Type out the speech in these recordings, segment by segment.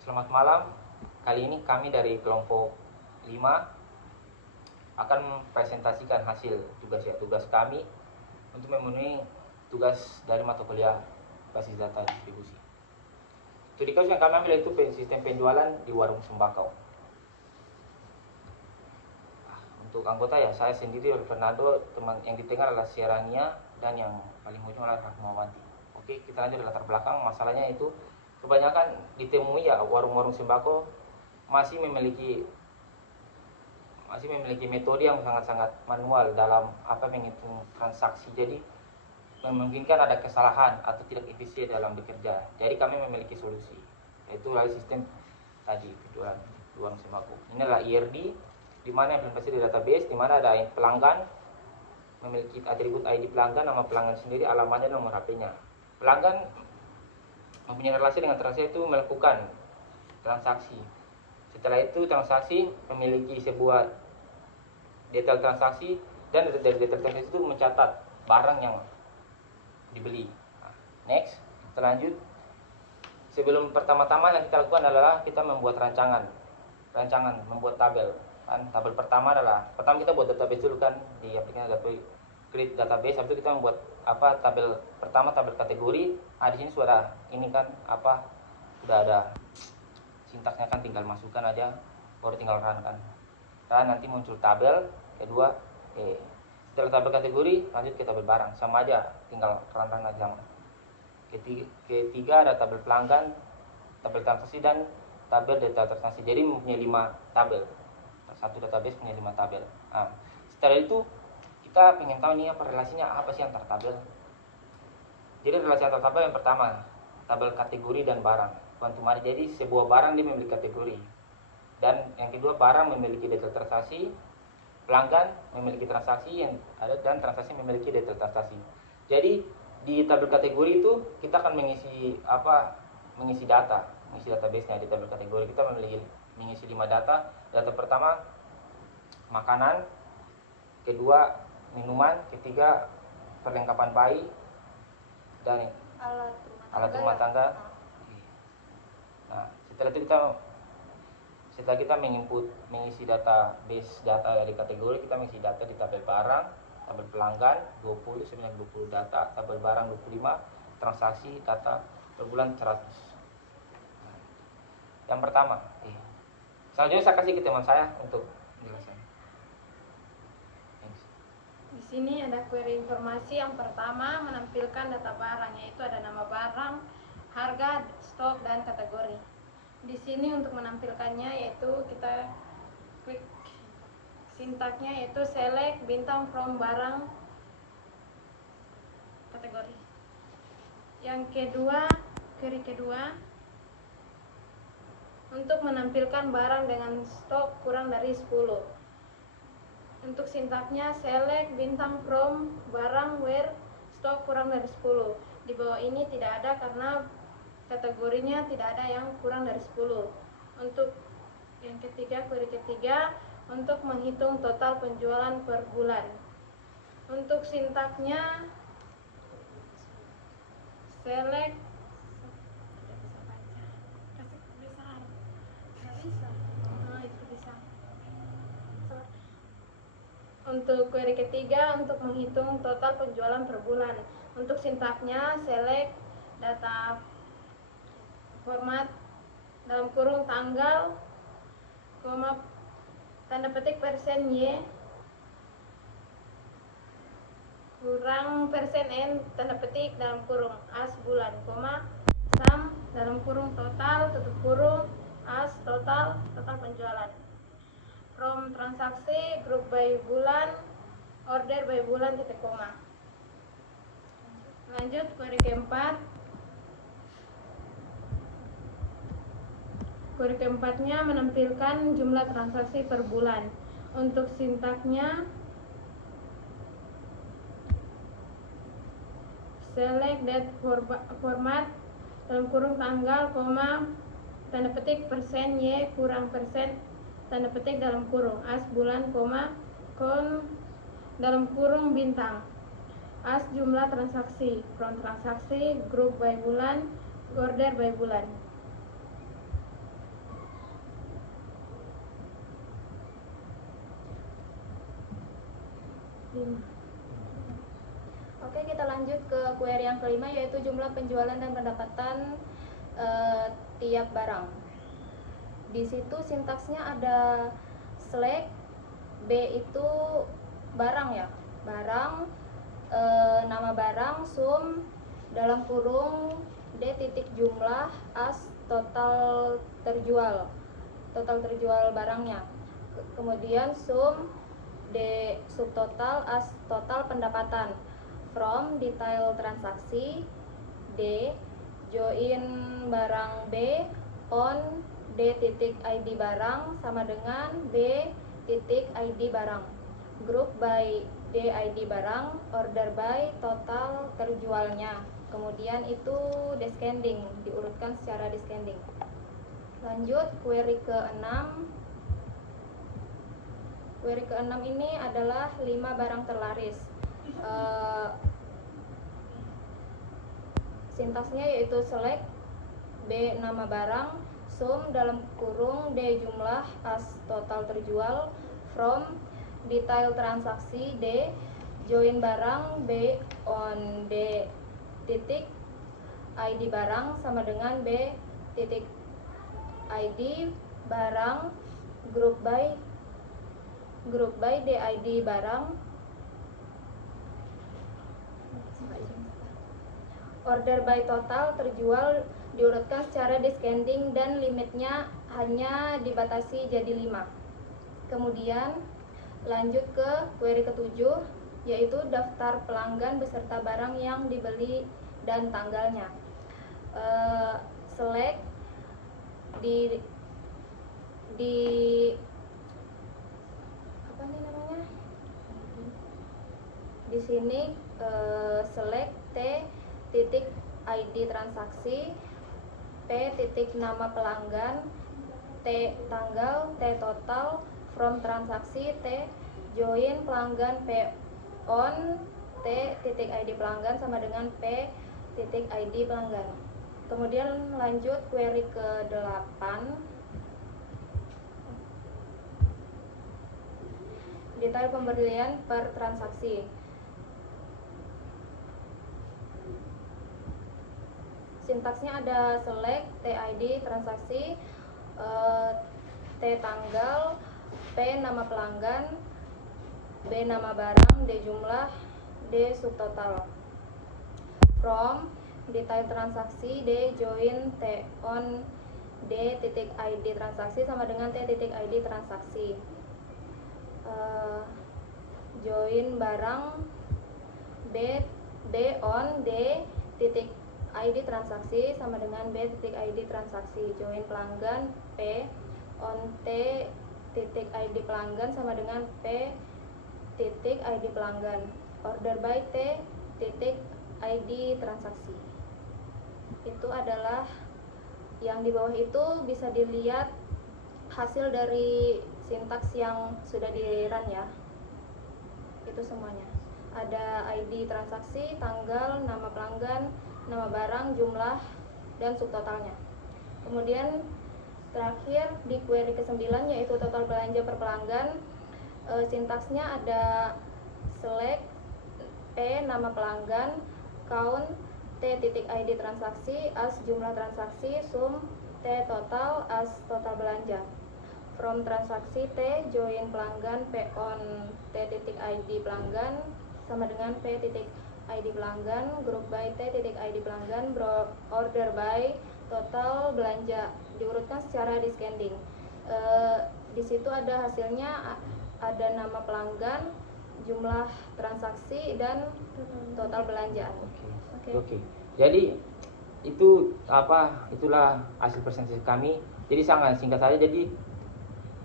Selamat malam. Kali ini kami dari kelompok 5 akan presentasikan hasil tugas kami untuk memenuhi tugas dari mata kuliah basis data distribusi. Studi kasus yang kami ambil itu sistem penjualan di warung sembako. Untuk anggota ya saya sendiri Fernando, teman yang di tengah adalah Sierania, dan yang paling ujung adalah Rahmawanti. Oke, kita lanjut latar belakang. Masalahnya itu kebanyakan ditemui ya warung-warung sembako masih memiliki metode yang sangat-sangat manual dalam menghitung transaksi. Jadi memungkinkan ada kesalahan atau tidak efisien dalam bekerja. Jadi kami memiliki solusi, yaitu melalui sistem tadi penjualan warung sembako. Ini adalah IRD, di mana implementasi di database, di mana ada pelanggan memiliki atribut ID pelanggan, nama pelanggan sendiri, alamatnya, nomor HP-nya. Pelanggan mempunyai relasi dengan transaksi itu melakukan transaksi. Setelah itu transaksi memiliki sebuah detail transaksi, dan dari detail transaksi itu mencatat barang yang dibeli. Next, kita lanjut. Sebelum pertama-tama yang kita lakukan adalah kita membuat rancangan, membuat tabel. Tabel pertama kita buat database dulu kan di aplikasi create database. Habis itu kita membuat tabel pertama, tabel kategori. Di sini sudah sudah ada sintaksnya kan, tinggal masukkan aja, baru tinggal run kan. Nanti muncul tabel kedua. Setelah tabel kategori lanjut ke tabel barang, sama aja, tinggal run aja sama. Ketiga ada tabel pelanggan, tabel transaksi, dan tabel data transaksi. Jadi mempunyai 5 tabel. Satu database punya 5 tabel. Setelah itu kita ingin tahu nih relasinya apa sih antar tabel. Jadi relasi antar tabel yang pertama, tabel kategori dan barang. Jadi sebuah barang dia memiliki kategori, dan yang kedua barang memiliki detail transaksi, pelanggan memiliki transaksi yang ada, dan transaksi memiliki detail transaksi. Jadi di tabel kategori itu kita akan mengisi database-nya. Di tabel kategori kita mengisi 5 data. Data pertama makanan, kedua minuman, ketiga perlengkapan bayi, dan alat rumah tangga. Setelah kita mengisi database data dari kategori, kita mengisi data di tabel barang, tabel pelanggan 20 data, tabel barang 25, transaksi data per bulan 100. Yang pertama, selanjutnya saya kasih ke teman saya untuk menjelaskan. Di sini ada query informasi. Yang pertama menampilkan data barang, yaitu ada nama barang, harga, stok, dan kategori. Di sini untuk menampilkannya yaitu kita klik sintaknya, yaitu select bintang from barang kategori. Yang kedua, query kedua untuk menampilkan barang dengan stok kurang dari 10. Untuk sintaknya select bintang from barang where stok kurang dari 10. Di bawah ini tidak ada karena kategorinya tidak ada yang kurang dari 10. Untuk yang ketiga, query ketiga untuk menghitung total penjualan per bulan. Untuk sintaknya select Untuk query ketiga untuk menghitung total penjualan per bulan. Untuk sintaknya select data format dalam kurung tanggal, tanda petik persen Y kurang persen N tanda petik dalam kurung as bulan, sum dalam kurung total tutup kurung as total penjualan. From transaksi, group by bulan, order by bulan, titik koma. Lanjut query keempat. Query keempatnya menampilkan jumlah transaksi per bulan. Untuk sintaknya select date format dalam kurung tanggal, tanda petik persen Y kurang persen tanda petik dalam kurung as bulan, kon dalam kurung bintang as jumlah transaksi, from transaksi, group by bulan, order by bulan. Oke, kita lanjut ke query yang kelima, yaitu jumlah penjualan dan pendapatan tiap barang. Di situ sintaksnya ada select, B itu barang ya, barang, nama barang, sum, dalam kurung, D titik jumlah, as total terjual barangnya. Kemudian sum, D subtotal, as total pendapatan. From detail transaksi, D join barang B, on D titik ID barang sama dengan B titik ID barang. Group by D ID barang, order by total terjualnya. Kemudian itu descending, diurutkan secara descending. Lanjut query ke-6. Query ke-6 ini adalah 5 barang terlaris. Sintaksnya yaitu select, B nama barang, sum dalam kurung D jumlah, as total terjual, from detail transaksi, D join barang, B on D titik ID barang sama dengan B titik ID barang, group by DID barang, order by total terjual diurutkan secara descending dan limitnya hanya dibatasi jadi 5. Kemudian lanjut ke query ke-7, yaitu daftar pelanggan beserta barang yang dibeli dan tanggalnya. Select di apa nih namanya? Di sini select T titik ID transaksi, P titik nama pelanggan, T tanggal, T total, from transaksi, T join pelanggan, P on T titik ID pelanggan sama dengan P titik ID pelanggan. Kemudian lanjut query ke-8. Detail pembelian per transaksi. Sintaksnya ada select, TID transaksi, T tanggal, P nama pelanggan, B nama barang, D jumlah, D subtotal. From detail transaksi, D join T on D titik ID transaksi sama dengan T titik ID transaksi. Join barang, D on D titik ID transaksi sama dengan B titik ID transaksi. Join pelanggan, P on T titik ID pelanggan sama dengan P titik ID pelanggan. Order by T titik ID transaksi. Itu adalah yang di bawah itu bisa dilihat hasil dari sintaks yang sudah di run ya. Itu semuanya. Ada ID transaksi, tanggal, nama pelanggan, nama barang, jumlah, dan subtotalnya. Kemudian terakhir di query ke-9 yaitu total belanja per pelanggan. Sintaksnya ada select, P nama pelanggan, count, T titik ID transaksi, as jumlah transaksi, sum, T total, as total belanja. From transaksi, T join pelanggan, P on T titik ID pelanggan sama dengan P titik ID pelanggan, group by T titik ID pelanggan, order by total belanja, diurutkan secara descending. Di situ ada hasilnya, ada nama pelanggan, jumlah transaksi, dan total belanjaan. Oke. Jadi itulah hasil presentasi kami. Jadi sangat singkat saja. Jadi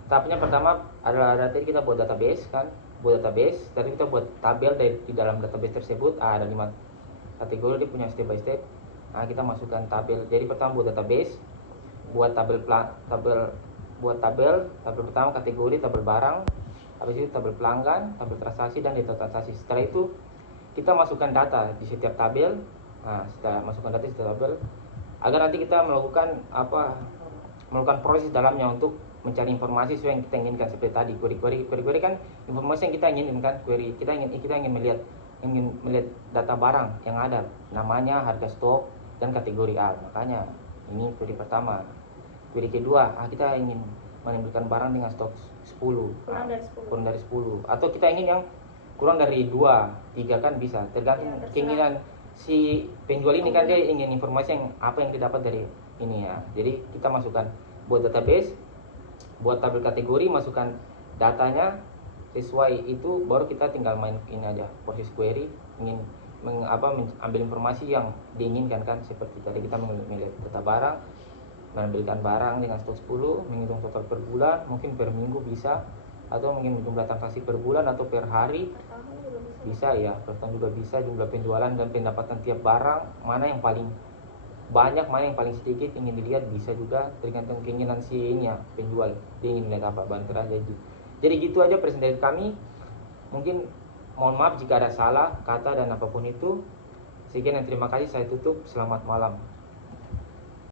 tahapnya pertama adalah tadi kita buat database kan. Tadi kita buat tabel di dalam database tersebut ada 5 kategori, dia punya step by step. Nah, kita masukkan tabel. Jadi pertama buat database, buat tabel pertama kategori, tabel barang, habis itu tabel pelanggan, tabel transaksi, dan data transaksi. Setelah itu kita masukkan data di setiap tabel. Nah, setelah masukkan data di setiap tabel, agar nanti kita melakukan proses dalamnya untuk mencari informasi sesuai yang kita inginkan seperti tadi query kan informasi yang kita inginkan. Query kita ingin melihat data barang yang ada, namanya, harga stok, dan kategori A. Makanya ini query pertama. Query kedua, kita ingin menimbulkan barang dengan stok 10, kurang dari 10, atau kita ingin yang kurang dari 2, 3 kan bisa, tergantung Ya, keinginan si penjual ini kan, dia ingin informasi yang apa yang didapat dari ini ya. Jadi kita masukkan buat database, buat tabel kategori, masukkan datanya sesuai itu, baru kita tinggal main ini aja, proses query, ingin ambil informasi yang diinginkan kan. Seperti tadi kita melihat data barang, menambilkan barang dengan stok 10, menghitung total per bulan, mungkin per minggu bisa, atau mungkin jumlah transaksi per bulan atau per hari bisa ya, per tahun juga bisa, jumlah penjualan dan pendapatan tiap barang, mana yang paling banyak, mana yang paling sedikit ingin dilihat, bisa juga tergantung keinginan si ini ya, penjual, dia ingin lihat apa, banter aja gitu. Jadi gitu aja presentasi kami. Mungkin mohon maaf jika ada salah kata dan apapun itu. Sekian dan terima kasih, saya tutup. Selamat malam.